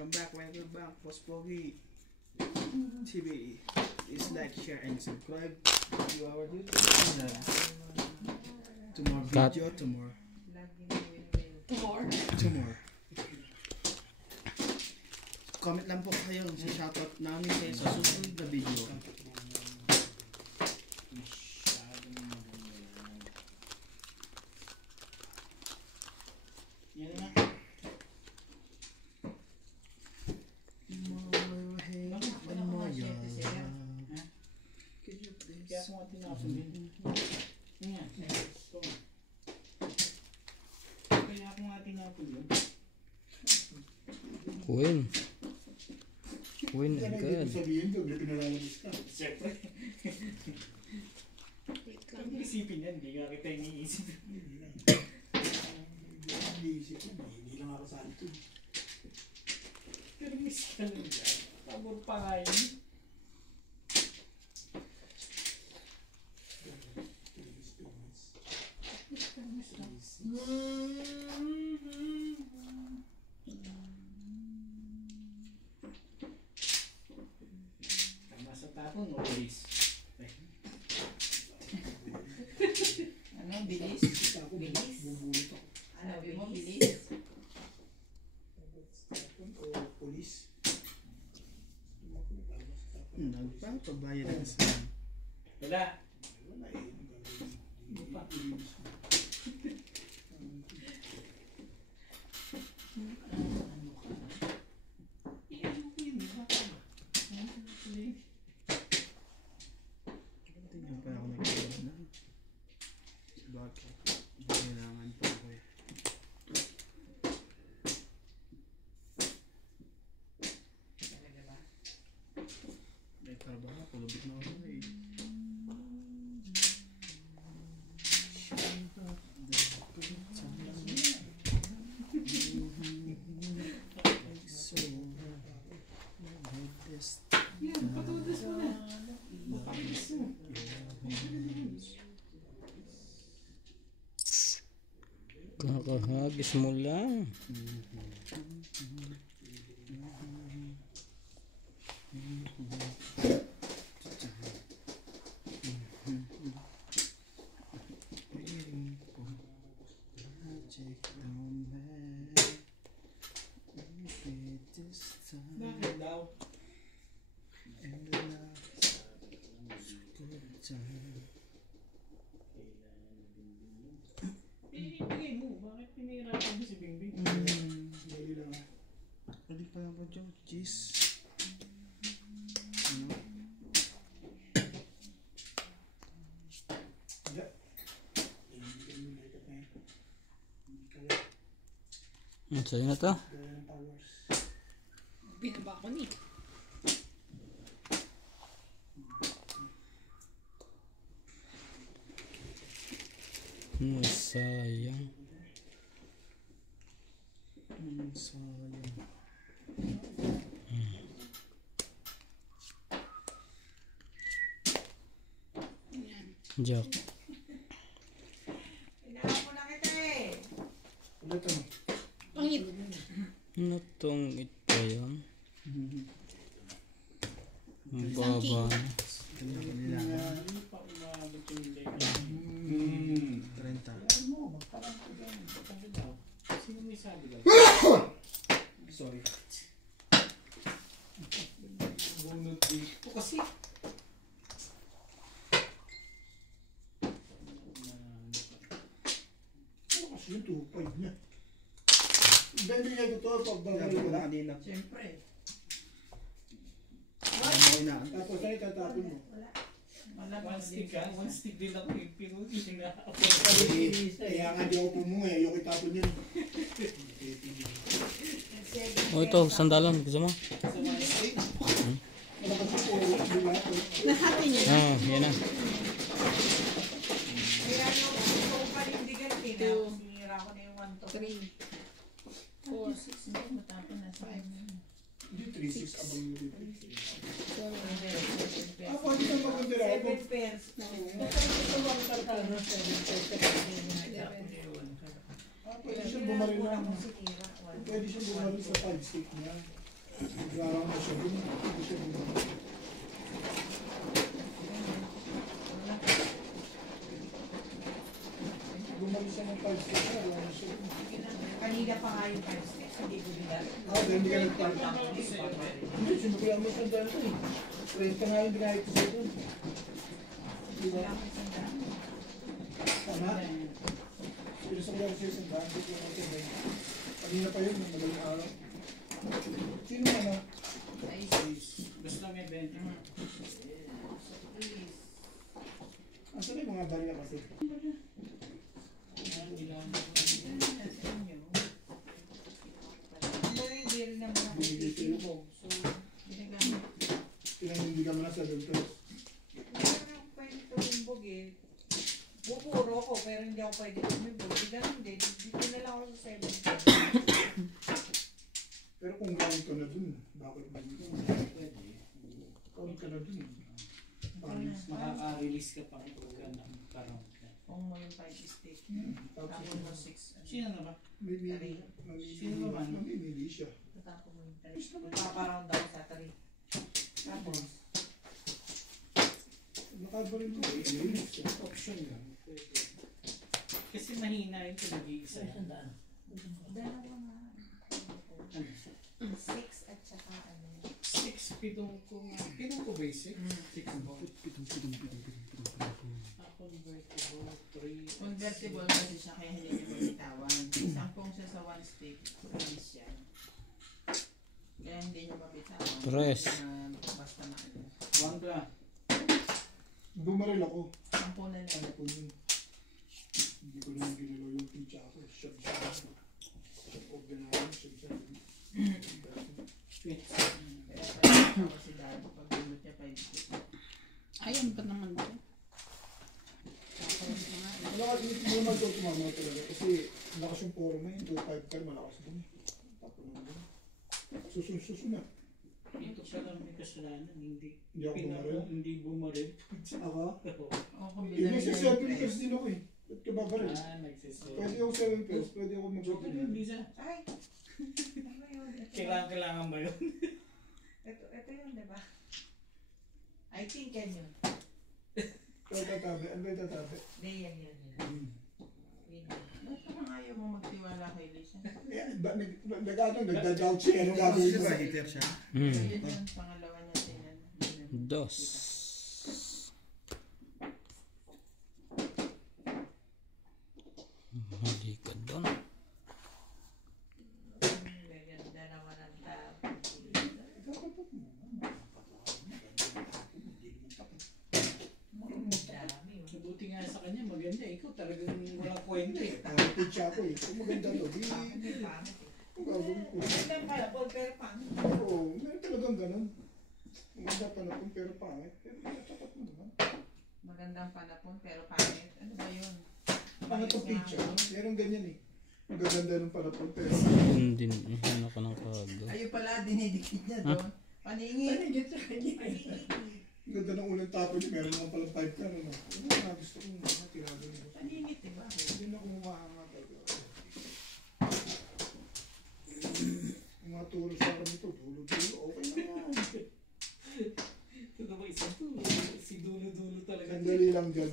Welcome back, Boss Pogi TV. Please like, share, and subscribe to our YouTube channel. Tomorrow video, tomorrow. Comment lang po kayo sa shoutout namin kayo sa susunod na video. Yan na. Kaya kung atin na din. Kaya kung atin na din. Win agad. Sabihin ko, may pinalalabas ka. Siyempre. Kung isipin yan, hindi ka kita iniisip. Iniisip yan, hindi lang ako sa ito. Pero miss ka lang dyan. Pabor pa nga yun. Tama sa tapon o bilis? Ano, bilis? Bilis? Ano, bilis? O polis. Nagpapabayad na sa... Wala. Wala eh. Hindi pa. Tingnan pa ako nagkaroon na. Bakit? Kailangan pa ako eh. Talaga ba? May trabaho, kulubit na ako eh. Patudas mo na. Kakahagis mo lang. Bakit daw? Pinibigay mo, bakit pinihirapan mo si Bingbing? Dali lang. Pwede pa lang po dyan, cheese. Ano? Hindi. Hindi ka nyo nakikita na yun. Hindi kaya. Sa'yo na to. Gaya ng powers. Binaba ko ni. Sayang. Sayang. Jack. Pinaba ko na kita eh. Ulit ano? Pangit. Ano tong ito yan? Ang baba na. Kailangan. Hindi pa umabot yung leg. 30. Ano mo, magparang ko dyan. Sabi daw. Sino may sabi daw? Sorry. Bunot dito kasi. Ano kasi yung 2.5 niya? Hindi niya ito pag Sabi ko na kanina. Siyempre. Ano na? Tapos ay tatapon mo. One stick ka? One stick din ako yung pinuti na ako. Kaya nga di ako pumunga, ayoko itapon yun. Oh, ito, sandalan. Gusto mo? Sa one stick? Wala kasi po, di ba? Nahati niya. Ah, yan na. Kaya nung panindigan sinira ko na yung 1 to 3. 4, 6, matapon na 5. Hindi, 3.6 abang nyo dito. 7 Ah, pwede kang magandira. 7 pairs. Ah, pwede siyang bumaril lang. Pwede siyang bumaril sa 5 stick niya. Naglalaro na siya dun. Hindi siya bumalik. Bumalik siya ng 5 steps na. Wala na siya dun. Kanina pa nga yung 5 steps, hindi ko binalik. Dahil hindi ka nag-park. Hindi, sinukuyan mo sa daan ko eh. 30 nga yung binayad ko sa'yo dun. Di ba? Tama? Pinusan ko lang sa'yo sa daan. Hindi ko lang sa'yo. Kanina pa yun, madaling araw. Sino ano? Basta may 20. Asan na yung mga barya kasi? Binigay sa'yo mo. Ilang hindi ka muna sa doctors. Buburo ko, pero hindi ako pwede tumibog. Ganun din, dito na lang ako sa 7. Pero kung ground ka na dun, bakit ba dito? Ground ka na dun. Makaka-release ka pa kung parang. Kung mo yung 5 stick. Tapos mo 6. Sino na ba? Sino ba man? Mamimili siya. Tapos mo yung 3. Paparound ako sa 3. Tapos, Nakabarin mo. Option lang. Kasi mahina rin kung nag-iisa. dalawa nga. 6 at saka ano. 6, pitong ko nga. Pitong ko ba yung 6? 6 ba? Convertible, 3. Convertible kasi siya kaya hindi niya mabitawan. Sampung siya sa 1 stick. Release siya. Kaya hindi niya mabitawan. Tres. Basta na ano. 1 ka. Bumaril ako. Sampu na lang. Ano po yun? Hindi ko naman ginalaw yung pincha ako. Shab of the namin. Shab. Fit. Kaya tayo si Dad. Pag gumot niya 5 stick. Ayun pa naman ako. Malakas hindi mo naman ito tumama talaga. Kasi malakas yung forma yun. 2-5 ka malakas dun. Tapos naman dun. Susun na. Ito pa lang may kasalanan. Hindi Hindi ako bumaril. Hindi bumaril. Ako? O kung Eh, binalik nasa niya 7 yung pairs 3. din ako eh. Ba't ka babaril? Nagsisell. Pwede ako 7 pairs. Pwede ako Joker yun, mag-7. Lisa. Ay! Ano yun? Kailangan ba yun? Ito yun, diba? I think yan yun. Ano tatabi? Ano ba yung tatabi? Hindi, yan. Yun. Ba't naman ayaw mo magtiwala kay Lisa? Nag-doubt siya. Ano gagawin ko? Hitter siya. Yun yung pangalawa niya tingnan. Dos. Mali ka doon. Ganda naman ang tao. Dami. Mabuti nga sa kanya, maganda. Ikaw talagang walang kwenta eh. Pitch ako eh. Kung maganda to, di... Hindi pangit eh. Kung gagawin ko. Ganda pala, pero pangit. Oo, meron talagang ganun. Maganda pa na kung pero pangit. Pero tapat mo naman. Magandang panapon pero pangit. Ano ba yun? Pangit ang pitch ah. Meron ganyan eh. Ang gaganda ng panapon pero... Yun din. Ano ka ng kago. Ayun pala, dinidikit niya doon. Paningin. Ang ganda ng unang tapo niya. Meron naman palang 5 ka. Ano nga gusto kong tirago niya. Paningit, diba? Hindi na akong makahangat. Yung mga turo sa akin ito. Dulo-dulo. Okay na yan. Ito na ba isa to? Si dulo-dulo talaga. Sandali lang dyan.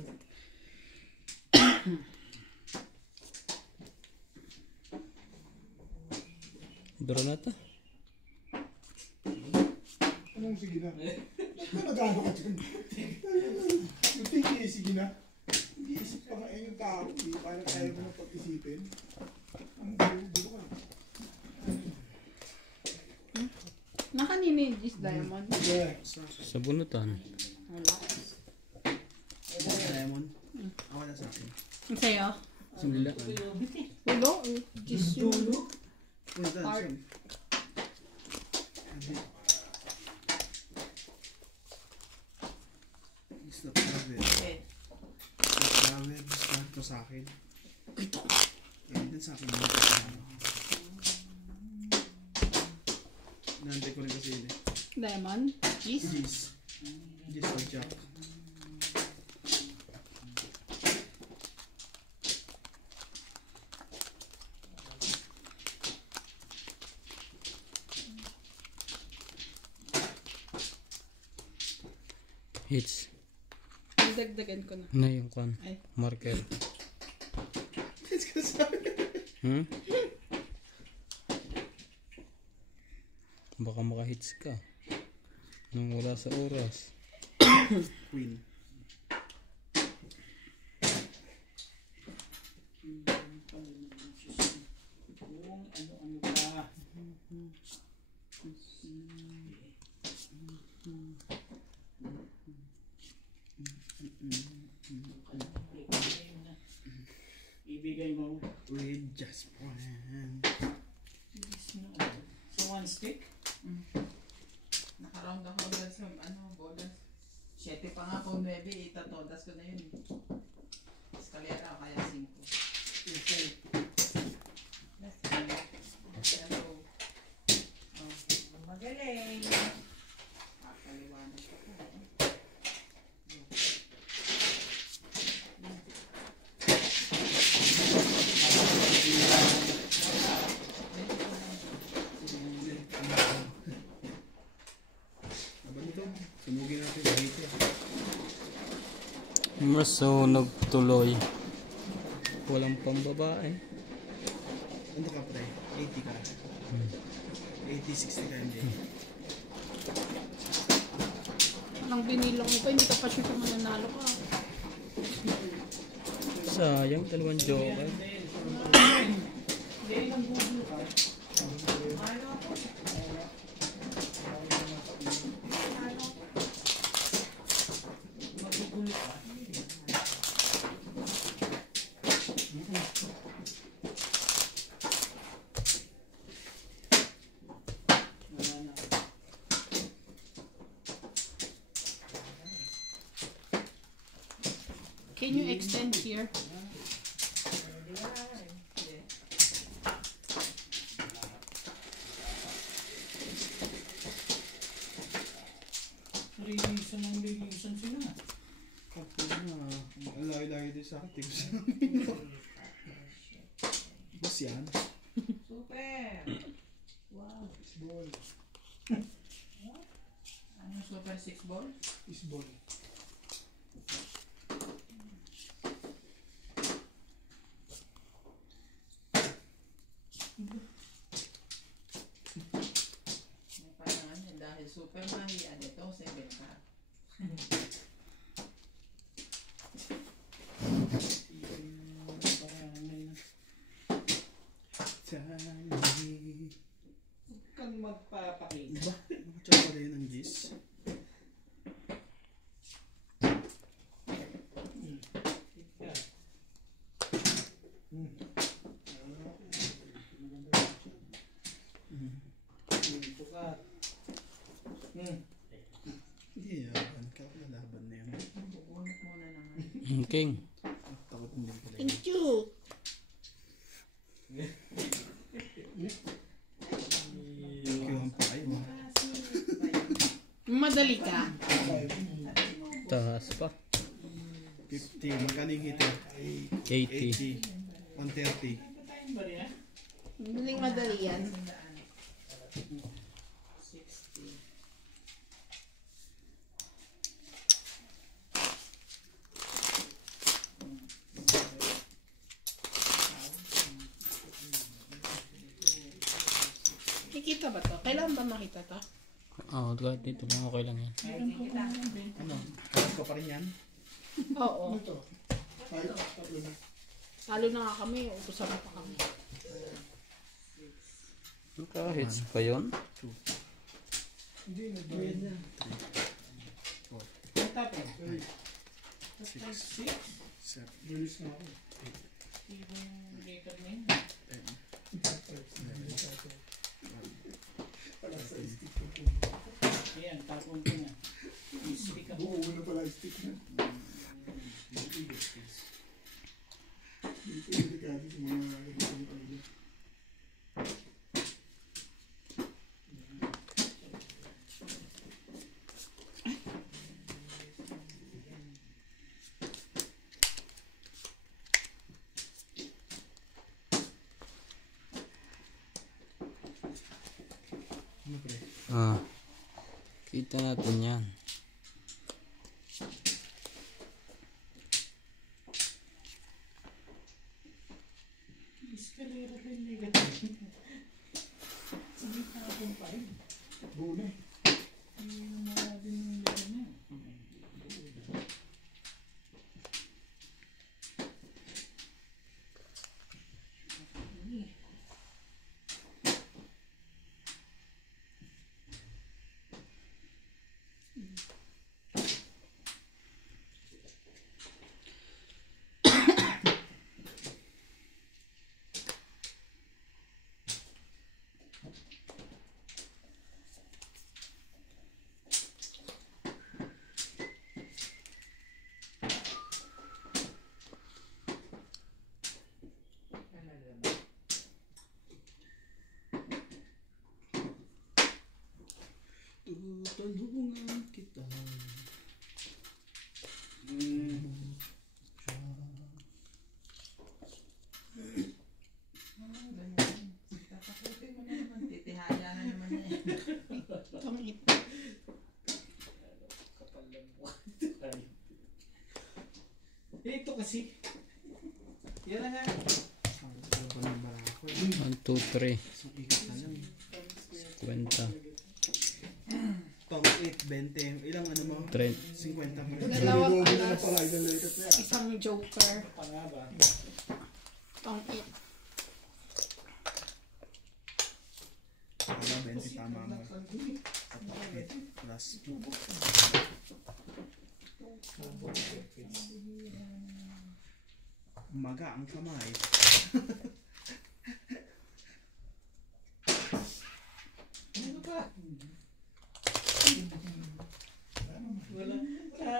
Duro na to. Anong sige na? Nagano ka dyan? Yung tingin sige na. Hindi isip pa nga yung tao. Hindi parang kaya mo na pag-isipin. Ang dulo ka. Nakaninigis diamond. Yeah. Sa bunutan. Wala. Lemon. Ako na sa akin. Ang sayo. Sandila. Ulo. Just yung... Punta Heart. siya. It's the travel. Okay. The travel. Start ko sa akin. Ito. Yan sa akin. Nantay ko rin kasi yun eh. Diamond. Cheese. Jeez. Jeez or jack. Hits. Dagdagan ko na. Na yung kwan. Ay. Marker. It's kasabi. Hmm? Baka maka-hits ka. Nung wala sa oras. Queen. Kung ano-ano pa. Ibigay mo. With just one. So one stick? Nakaround ako dyan sa bonus. 7 pa nga po, 9, itatodas ko na yun. Escalera, kaya 5. Okay. Hello. Oh, magaling. Kakaliwanag ko po. Aba nito. Sunugin natin dito. Masunog tuloy. Walang pambabae. Ano ka pre? 80 ka. 80, 60 ka hindi. Walang binilong ito, hindi ka pa sure kung mananalo ka. Sayang, dalawang joker. Ano ako? Magugulo ka. Wala na. Can you extend here? Lilisan sila. Kapag na. Ang lagi-lagi din sa akin. Tips. Bus yan. Super! Wow. Ball. Ano, super 6 ball? Is ball. May panangan yan dahil super mahiyan ito, 7 ka. Tali. Huwag kang magpapakita. Iba? Tsaka pala yun ang gis. Hindi yan. Kakalaban na yan. Bubunot muna naman. King. Takot hindi ka lang. Thank you! Kiwan pa kayo. Madali ka. Taas pa. 50. Magkano yung hito? 80. 130. Madaling madali yan. 60. Kikita ba to? Kailan ba makita to? Oo, kahit dito lang okay lang yan. Ano? Kalat ko pa rin yan? Oo. Ito. Kahit tatlo na. Talo na nga kami, utusan pa kami. Naka-hits pa yun? Hindi, nagbayad na. Ang tapos. 6, 7, Bilis na ako. Iba yung record na yun. 10, Pala sa stick ko. Ayan, tapon ko na. Stick ako. Buo na pala yung stick na. Dito yung delikado sa mga ganitong ano. Ano pre? Ah. Kita natin yan. kasi. Yan na nga. Ano ba ng barako? 1, 2, 3. So, ikat na lang. 50. Tong 8, 20. Ilang ano mo? 30. 50 pa rin. Dalawang Niloloko na alas. pala, ilang likat na yan. Isang joker. Pa nga ba? Tong 8. Wala, 20 tama mo. 8 plus 2. Maga ang kamay. Ano ba?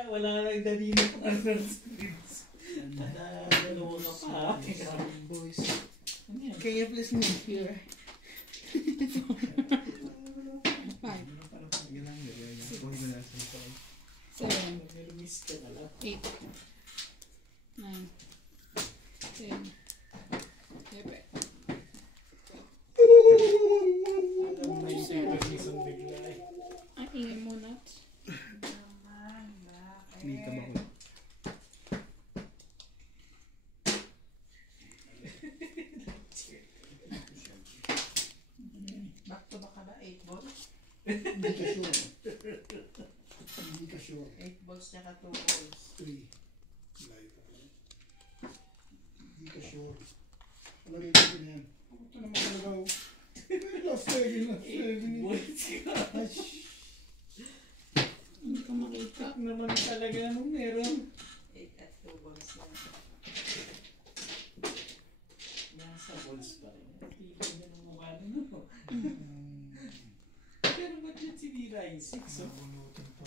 Wala ka lang dalino pang scripts. Dalawa ka pa. Boys. Can you please move here? 5. Sige lang, gawin niya. Kuhin mo na sa 7. Miss ka na lang. 8. 9. 10. Pepe. May service ang bigla eh. Ang ingay mo, Nats. May ka ba ko? Back to back ka ba? 8 balls? Hindi ka sure. Hindi ka sure. 8 balls tsaka 2 balls. 3. Live. Hindi ka sure. Wala rin ito na yan. Ito naman talaga oh. Last 7 na. 7. Bullets ka. Hindi ka makita. Naman talaga nung meron. 8 at 2 balls lang. Nasa balls pa rin. Tigil na ng mukha nun. Pero ba't yun sinira yung 6 oh? Nabunutin pa.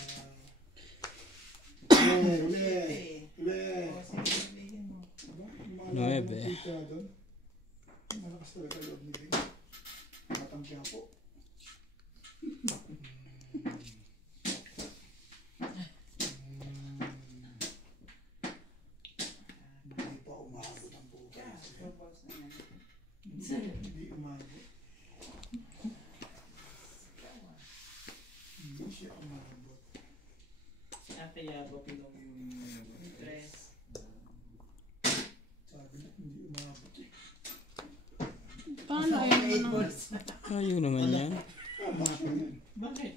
Uli. Uli. O, sige, sabihin mo. Diba? Yung mga Nuebe. laban ng pizza doon. Malakas talaga loob ni Bing. Matangkya po. Hindi pa umabot ang bukas. 2 balls na yan. Hindi umabot. Hindi siya umabot. Kaya ba pinong yung Tres. Sabi na hindi umabot eh. Paano ayaw mo Eight nang... balls. Ayaw naman yan. Tama pa yan. Bakit?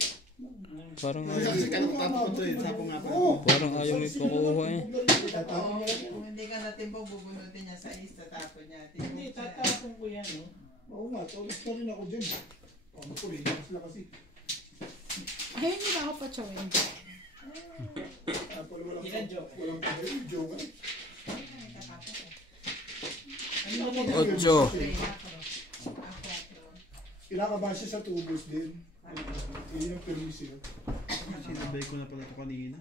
Parang Kasi ayaw. kanapapot ko eh. Sapo nga pa. Oo. Parang ayaw mo ipakuha eh. Tatapon niya lang. Kung hindi ka natimpo, bubunutin niya sa is, tatapon niya. Hindi, tatapon ko yan oh. Oo nga, tulis na rin ako dyan. Ano po, lilas na kasi. Ayaw nila ako patsawin. Apple walang Ilan joke? Walang pagay, joke. Ano ba Ano Ocho. Kinakabahan siya sa tubos din. Hindi yung permiso. Sinabay ko na pala ito kanina.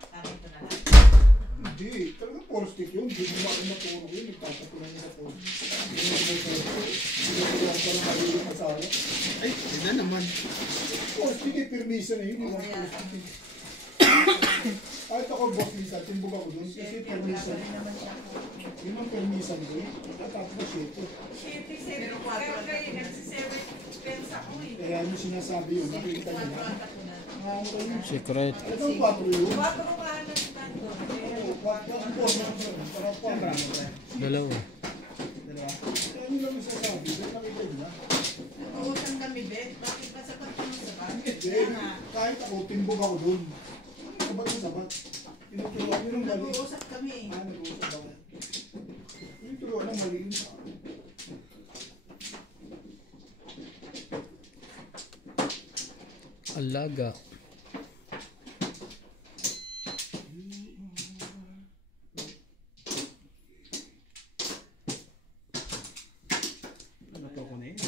Tapon ko na lang. Hindi, talagang four stick yun. Hindi mo maturo yun. Nagtatapunan niya sa phone. Hindi mo sinusulang pa ng mali yung masaya. Ay, hindi na naman. Four stick eh, permiso na yun. Hindi mo Kaya, four stick. Kahit ako, boss Lisa, timbog ako dun. Kasi Siyempre, permiso. wala pa rin naman siya po. Yun ang permiso doon. Tatapos na siya ito. Pero 4 kayo, nagsi-7 pence ako eh. Kaya ano sinasabi yun, nakikita niyo 4 na. ata ko na. Secret. Ano ang 4 yun? 4 nga lang tanto. Oo, 4 ang 4 na. Parang 4 Siyempre ako tayo. Dalawa. Dalawa. Kaya nyo lang masasabi, doon nakita nyo na. Utang kami, Bet. Bakit ba sapat ko ng sabat? Hindi, Kaya nga, kahit ako, timbog ako doon. Sabat yung sabat. Tinuturuan nyo ng mali. nag-uusap kami eh. Nag-uusap ako. Tinuturuan ng mali yun. Alaga. Nato ko na yun.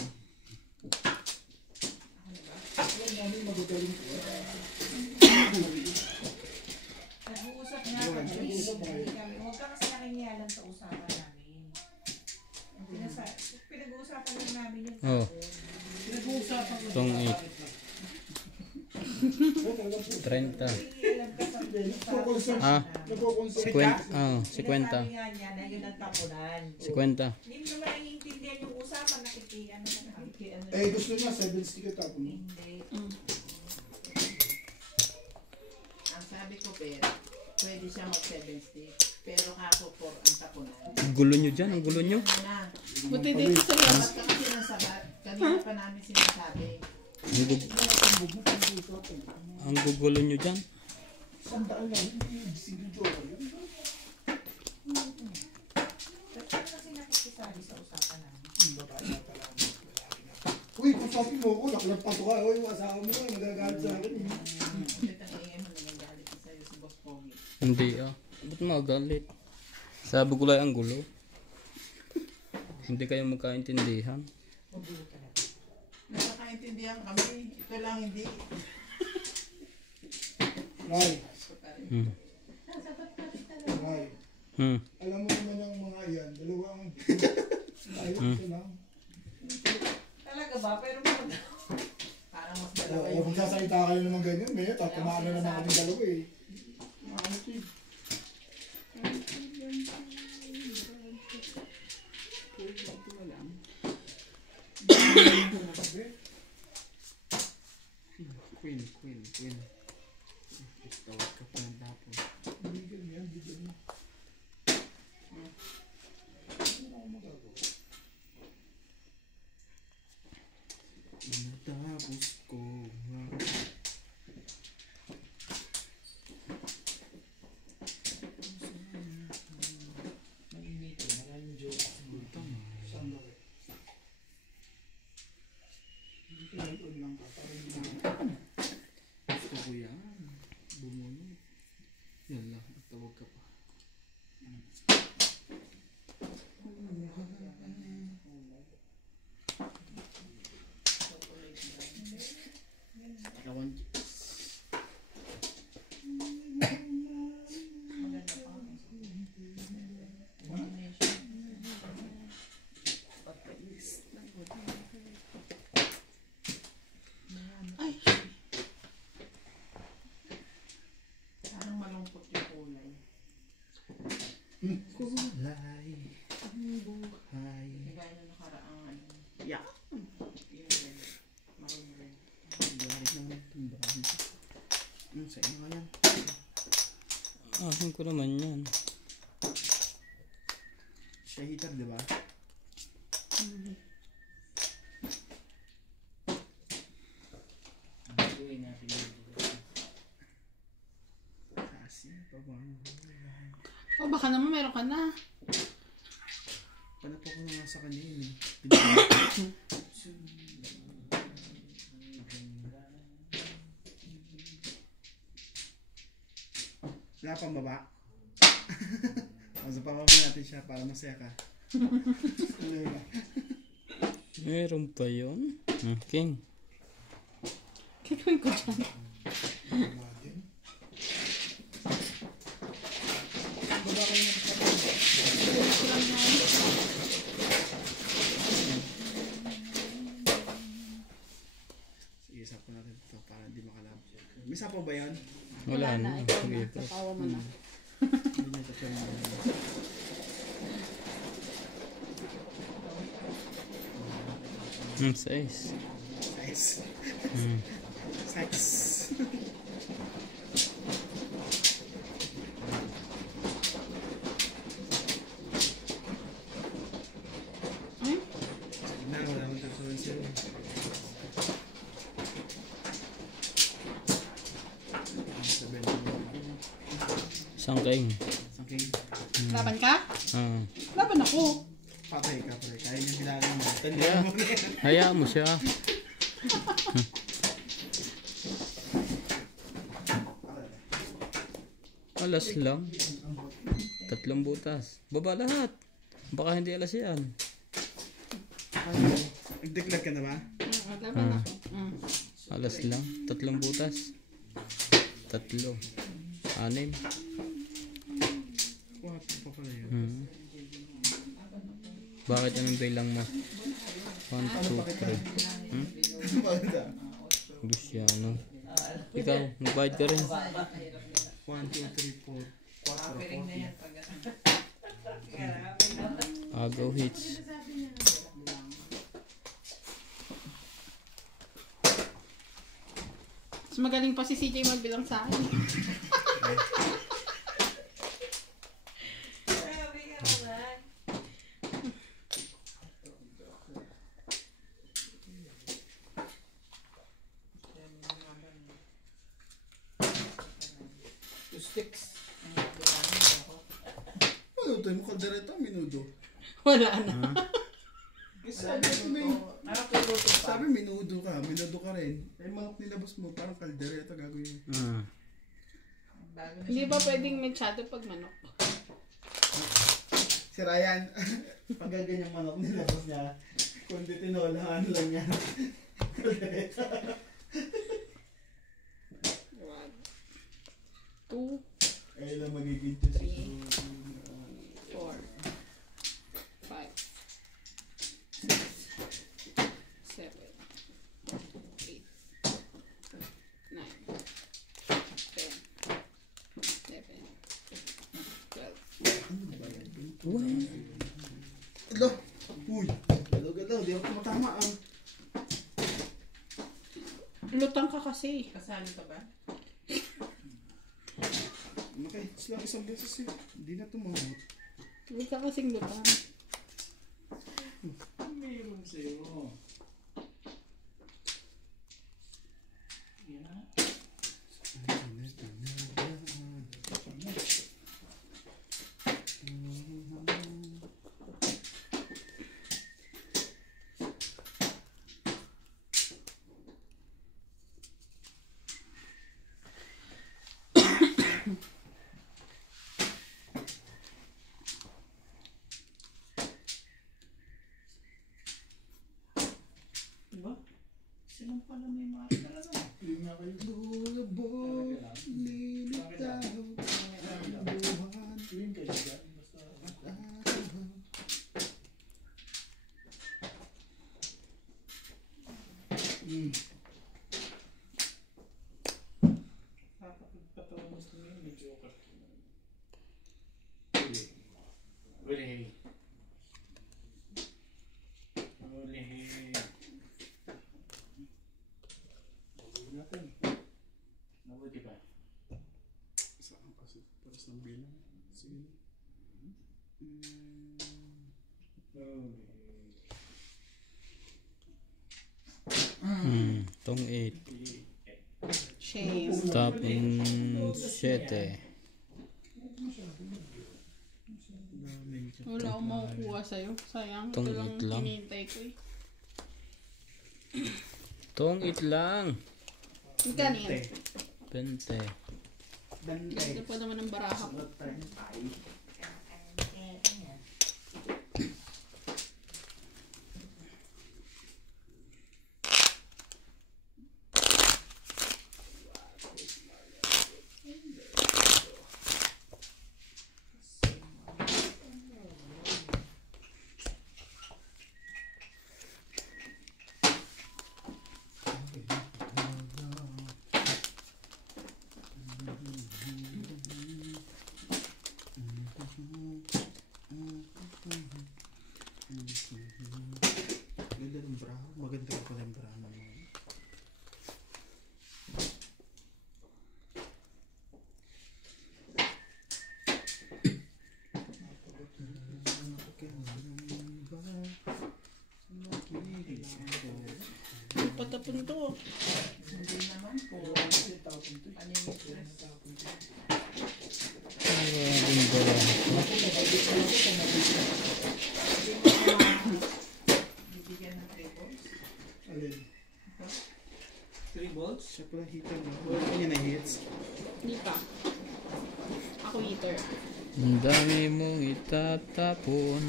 Alam namin magagaling ko. Nag-uusap nga kami. Huwag ka kasi nakingialam sa usapan namin. Pinag-uusapan lang namin yun. Oh. Pinag-uusapan ko. Tong 8. 30. Nakingialam ka sa Nagpo-concern. Ah. Nagpo-concern. 50. Sinasabi 50. nga niya na yun ang tapunan. 50. Hindi mo naman naiintindihan yung usapan, nakikiano na nakikiano. Eh, gusto niya 7 stick at tapon. Hindi. Ang sabi ko, pero, pwede siya mag 7 stick. Pero kapo por ang tapunan. Ang gulo nyo dyan, ang gulo nyo. Na, Buti dito sa dapat labas. ka kasi nasabat. Kanina pa namin sinasabi. Ang gugulo nyo dyan. Sandaan lang, hindi single door. Kasi nakikisali sa usapan namin. Uy, kung sabi mo ako, nakalagpato ka. Uy, yung asawa mo nga, nagagalit sa akin. Ulit ang ingay mo nagagalit sa'yo si Boss Pogi. Hindi ah. Ba't magalit? Sabi ko lang ang gulo. Hindi kayo magkaintindihan. Nakakaintindihan kami. Ito lang hindi. Ray, Hmm. Ray. Hmm. Alam mo naman ang mga yan, dalawang tayo ito lang. Talaga ba? Pero parang mas dalawa O kung sasalita kayo naman ganyan, may tatamaan na naman kami dalawa eh. Queen. Tawag ka pa ng dapo. Hindi ganyan, hindi ganyan. Natapos ko nga. Gusto ko yan. Bumunod. Yan lang. Tawag ka pa. Kawan. Parang malungkot yung kulay. Kulay. Ang buhay. Kaya na nakaraang ano. Yeah. Yung red. Maroon red. Galit naman itong bahan. Sa inyo nga yan. Akin ko naman yan. Siya heater, di ba? Kasi pa ba? O baka naman meron ka na. Panapo ko nga sa kanya yun eh. Wala pang baba. Pamama natin siya para masaya ka. Meron pa yun? Okay. Kikuin ko dyan. Sige, sapo natin ito para hindi makalab. May sapo ba yan? Wala na. Ikaw Sige, na. ito. Sapawa mo na. Hindi niya ito siya Size. size. Hmm. Size. Ay, Sige na, wala akong tatawin sa'yo. Sabihin ko. Sangkaing. Saking laban ka? Ah. Laban ako. patay ka, pre. Kaya niya bilangin mo. Yeah. Tandaan mo rin. Hayaan mo siya. Alas lang. 3 butas. Baba lahat. Baka hindi alas yan. Nag-declare ka na ba? Laban ako. Alas lang. 3 butas. 3. 6. What? Pa pala yun. Bakit anong bilang mo? 1, 2, 3. Ano ba ito? Luciano. Ikaw, magbayad ka rin. 1, 2, 3, 4. 4, Piring na yan pag Agaw hits. Mas magaling pa si CJ magbilang sa akin. Fix. Ano to? Yung kaldereta, minudo. Wala na. Sabi minudo ka rin. Eh, manok nilabas mo, parang kaldereta gagawin mo. Hindi ba pwedeng mechado pag manok? Si Ryan, pag ganyang manok nilabas niya, kundi tinolahan lang yan. Kaldereta. 1, 2, Ay lang magiging to si 4, 5, 6, 7, 8, 9, 10, 11, 12. Alo! Uy! Galaw-galaw, di ako tumatama ah. Lutang ka kasi. Kasali ka ba? Nakahits lang isang beses eh. Hindi na tumamot. Huwag ka kasing lutang. Meron sa'yo. Yan. Diba? Silang pala may mga talaga. Hindi nga kayo. Lulubog, lilitaw, buwan, Tuwing kayo dyan. Basta patawan mo sa mga may joker. Uli. Natin. Nabuti ka. Saan kasi? Paras ng bilang. Sige. Tong 8. Shame. Tapos 7. Wala akong makukuha sa'yo. Sayang. Ito Tong lang eat lang. hinihintay ko eh. Tong 8 lang. Magkano yan? 20. Ganda pa naman ng baraha ko. Ganda ng bra. Maganda ka pala yung bra mo. May patapon to. Hindi naman po. Ano yung stress? Maraming bala. Bibigyan ng tables? Alin? 3 balls? Siya pala hitan mo. Wala ka niya na hits. Hindi pa. Ako heater. Ang dami mong itatapon.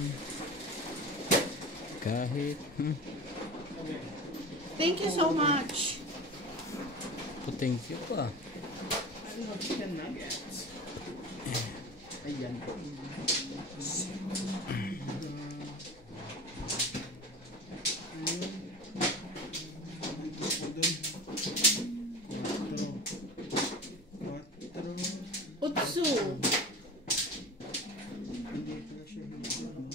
Kahit Thank you so much. thank you pa. Ano chicken nuggets? Ayan. Utsu. Hindi pala siya hitan.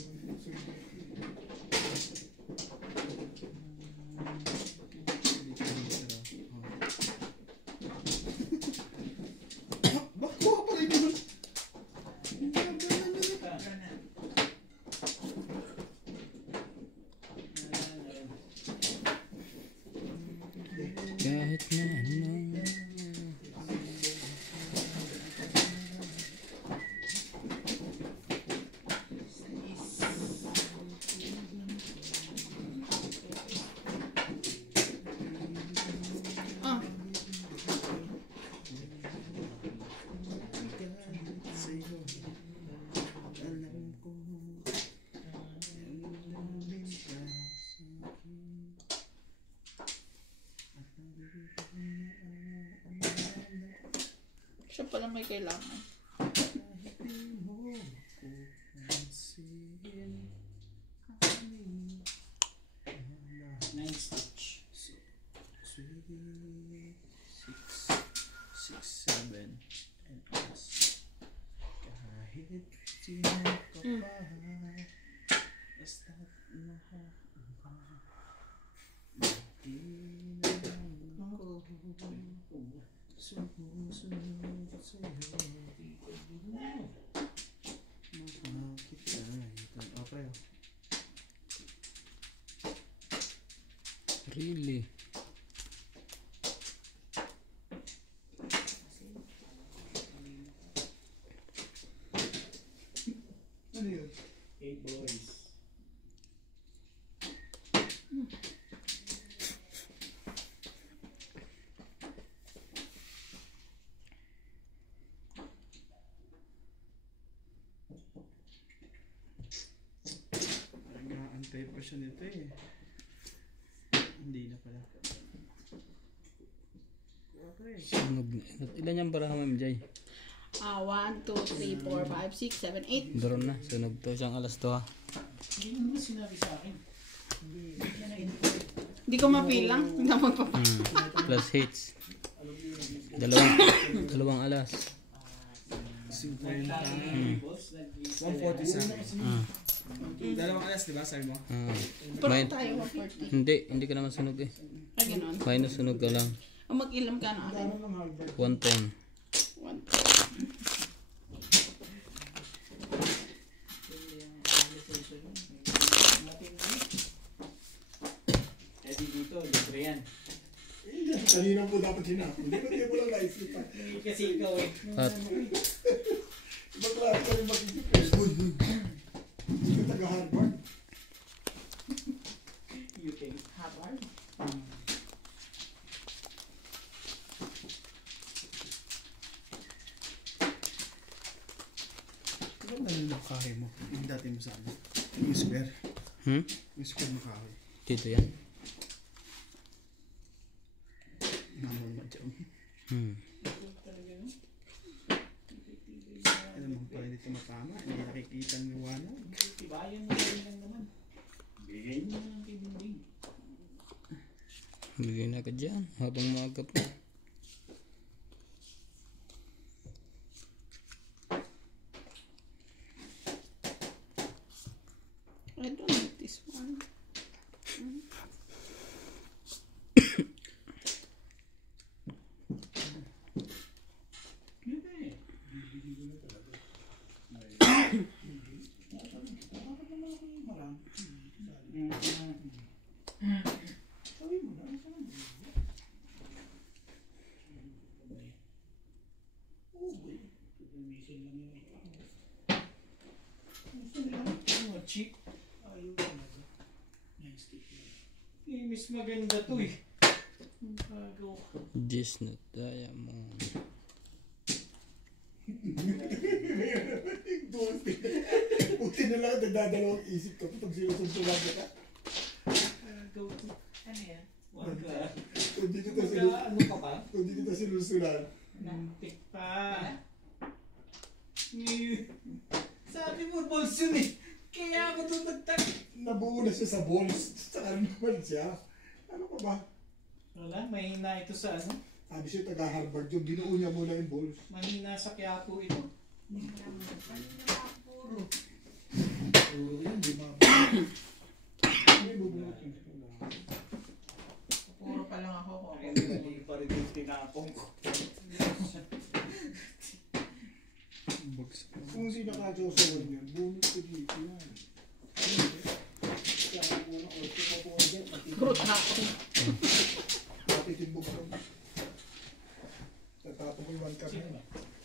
Bakit ko pa rin yun? Kahit na anong Siya pala may kailangan. Nine stitch. 6, 7, and us. Kahit sino ka pa, basta't mahaba. Hindi na lang ako sumusunod sa'yo. Makakita ito. Okay. Really? Ano yun? 8 boys. Nag-aantay pa siya nito eh. Hindi na pala. Okay. Sunog na. Ilan yung baraha mo, MJ? 1, 2, 3, 4, 5, 6, 7, 8. Doon na. Sunog to. Siyang alas to ha. Hindi mo naman sinabi sa akin. Hindi ko mapilang. Hindi na magpapa. Plus hits. Dalawang alas. 50. Boss, 140 sa akin. Dalawang alas, di ba? Sabi mo? Pero tayo, 140. Hindi ka naman sunog eh. Ay, gano'n. Minus sunog ka lang. O mag-ilam ka na akin. Ano ng Harvard? 110. 1. Eh di dito, libre yan. Kanina po dapat hinapon. Hindi mo lang naisipan. Kasi ikaw eh. At Ibang klase ka rin mag-isip eh. Hindi ka taga-Harvard. UK. Habal. Ano ba yung makahe mo? Yung dati mo sa ano? Yung square. Yung square makahe. dito yan. Naman ba dyan? Ano mo pala dito matama? Hindi nakikita ng liwanag. Tibayan mo lang naman. Bigay mo na lang kay Dinding. Bigay na ka dyan habang maaga pa. I don't like this one. Cheap. Ayaw talaga. Nice stick. Eh, mas maganda to eh. Ang bago. Just not diamond. Buti na lang nagdadalawang isip ka pag sinusuntulan ka. Bago to. Ano yan? Wag ka. Kung di kita Ano ka pa? kung di kita sinusulan. Muntik pa. Sabi mo, balls yun eh. Kaya ako tutagtag. Nabuo na siya sa balls. Saan naman siya? Ano ka ba? Wala, mahina ito sa ano. Sabi siya taga-Harvard yung binuo niya muna yung balls. Mahina sa Quiapo ito. Puro. Puro yun, di mababa. May bubulot yun. Puro pa lang ako. Ay, hindi pa rin yung tinapong ko. Kung sino nakadyosowan niya, bunot ko dito yan. Kaya ako na orto ko po dyan. Kurot na ako. Matitimbog ko. Tatapon ko yung one cup.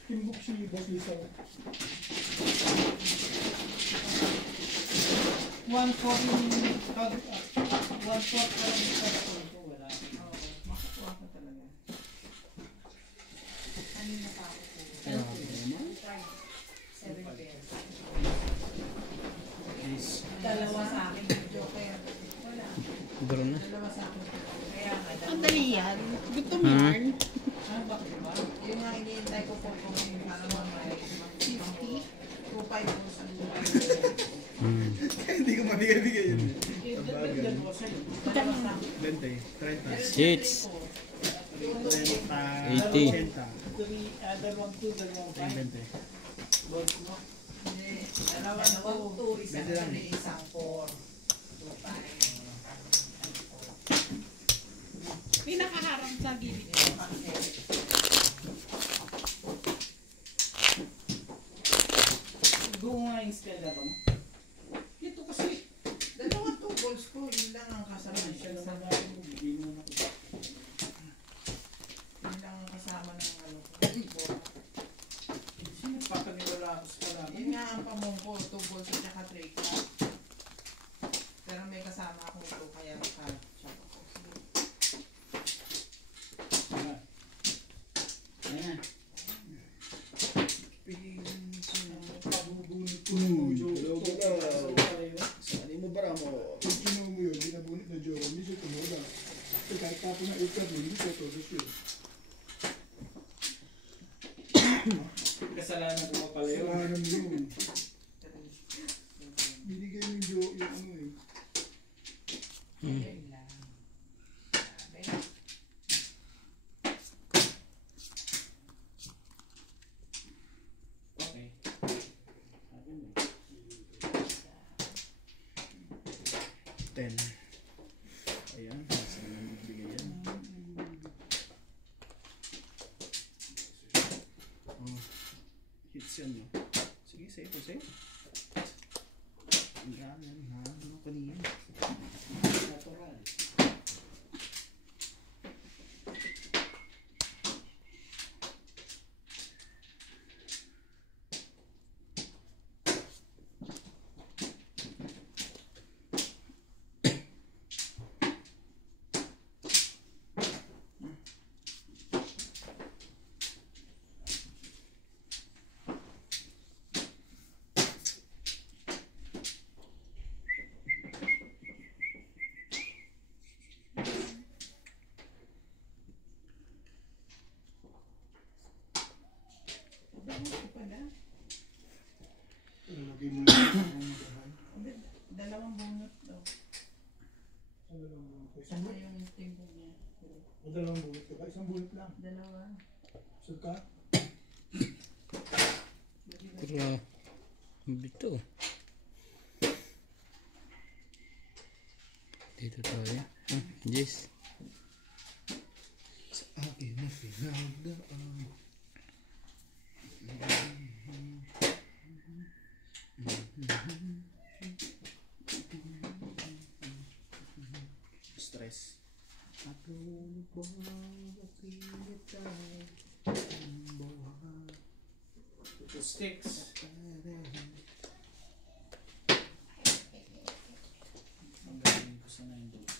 Timbog si Boss Lisa. 1-4 yung pag... 1-4 pa lang yung pag-4 ko. Wala. Oo, makakuha ko talaga. Kanina pa ako po. 7 pairs. Dalawa sa akin. Joker. Wala. Garo na. Dalawa sa akin. Kaya nga. Ang dali yan. Gusto mo yarn. ba? Diba? Yung nga iniintay ko po kung ano mo may 2.5 po sa Hindi ko mabigay-bigay yun. Depende po sa'yo. 20, 30, Sheets. 30, 80. 80, Dalawang 2, dalawang 5. 20. dalawang 2, isang Medyo lang. 3, isang 4. 2.5. Pinakaharap sa gilid. Go nga yung stella mo. Ito kasi. Dalawang 2 balls ko, yun lang ang kasama. Siya naman nga yung bigay mo na. Yun lang ang kasama ng ano ko. Sino papaniwala ako sa kalaban? Yun nga ang pamong ko, 2 balls at saka 3 cup. Pero may kasama akong 2 kaya naka-shop ako. Ayan. Pabubunot ko ng Uy, mojo. hello, hello. Saan mo bara mo? Pag ginawa mo yun, binabunot na jowa, hindi siya tumuda. Kasi kahit tapos na ikab mo, hindi siya todos yun. Kasalanan ko pa pala yun. Kasalanan mo yun. Binigay mo yung jowa, yung ano eh. Yun lang. Sabi. Okay. Sabi mo. 10. Ayan, saan mo bibigay yan? Oh, hits yan, no? Sige, save po, save. Yan, ha? Ano kanina? Natural. Ito pala. Lagay mo lang yung magahan. Dalawang bunot daw. Sa dalawang bunot ko. Saka yung table niya. O dalawang bunot ka ba? Isang bunot lang. Dalawa. Sure ka? Grabe ito. Dito tayo. Yes. Sa akin na pinagdaan. Stress. Two sticks. Ang galing ko sa 9 balls.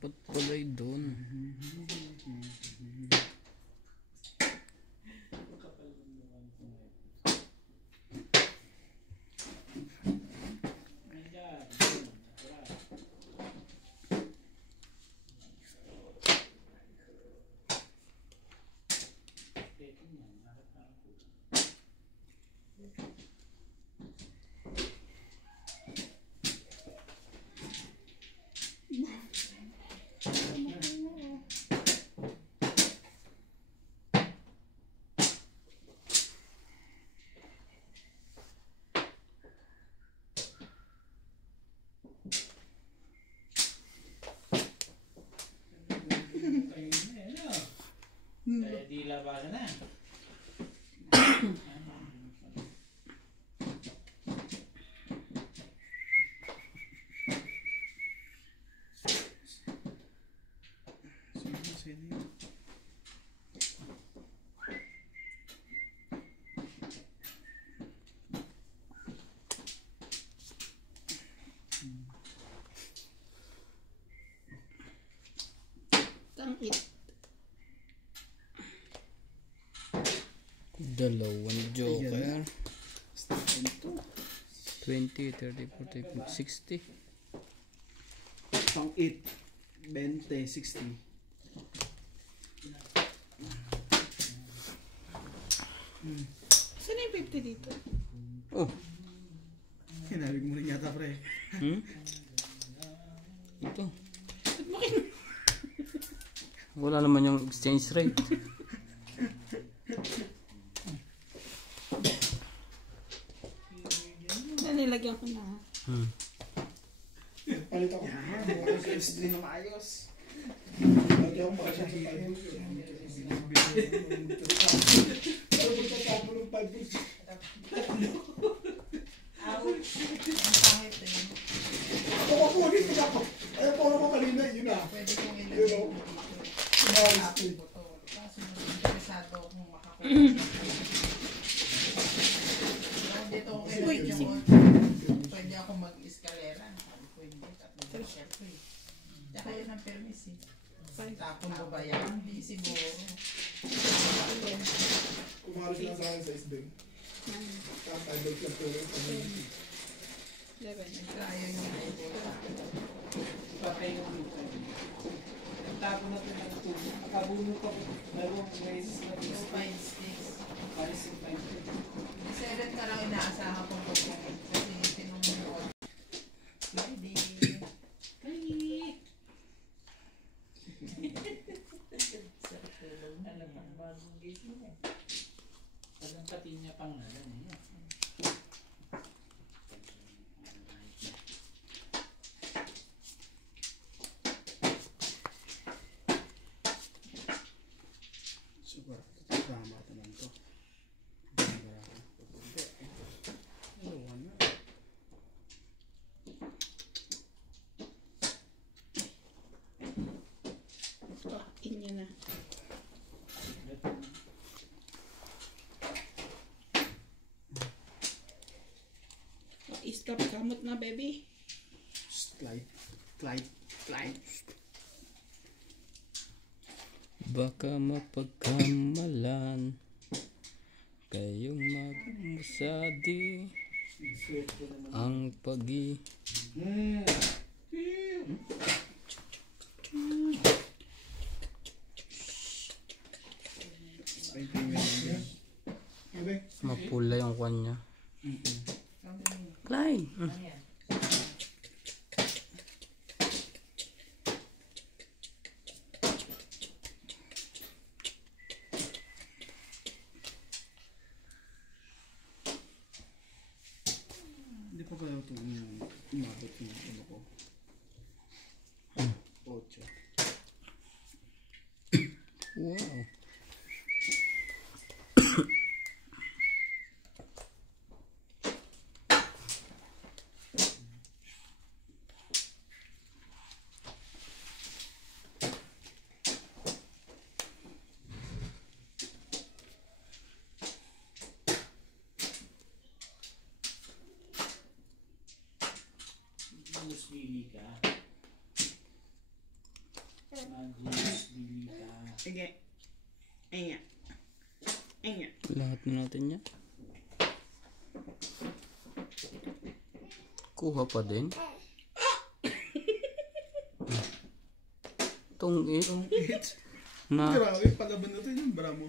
Dapat pala doon. Ang it. Dalawang joker. Step into. 20, 30, 40, 60. Pang 8. 20, 60. Saan yung 50 dito? Oh. Hinabig mo rin yata, pre. Ito. Wala naman yung exchange rate. Nilagyan ko na. Palit ako. Ayos din na maayos. Lagyan ko makasya sa 5 boots. Pero magtatapon ng 5 boots. Ouch. Ang pangit eh. Ako po, dito ka po. Ayaw po ako kanina, yun na. Pwede kong You ilagay know, dito. Sumalis Tapos ko. ko to. Kaso interesado akong makakuha. Dito ako ilagay yung pwede ako mag-eskalera. Sabi ko hindi. Tapos syempre. Tsaka yun ang permis eh. Tapon mo ba yan? Hindi siguro. Kumaris lang sa akin sa isbeng. Tapos I break lang po yun. 11. Nagkaya yung Patay ng lupa. Nagtago na ito ng tubo. Nakabuno pa po. Dalawang beses na ito. 5 sticks. Paris yung 5. 7 ka lang inaasahan kong pupunit. Kasi tinunod. Lady. Alam ang bagong gate mo eh. Alam pati niya pangalan eh. Super. Tama ito naman to. Inyo na. Stop kamot na, baby. Slide. Slide. Slide. Baka mapagkamalan kayong magmusadi ang pagi. Okay. Mapula yung kwan niya. Clyde. Hindi pa pala ito yung umabot yung ano ko. 8. Wow. Juice Billy ka. Juice Billy ka. Sige. Ayan. Ayan. Lahat na natin yan. Kuha pa din. Itong it. Na Grabe, palaban na ito yung bra mo.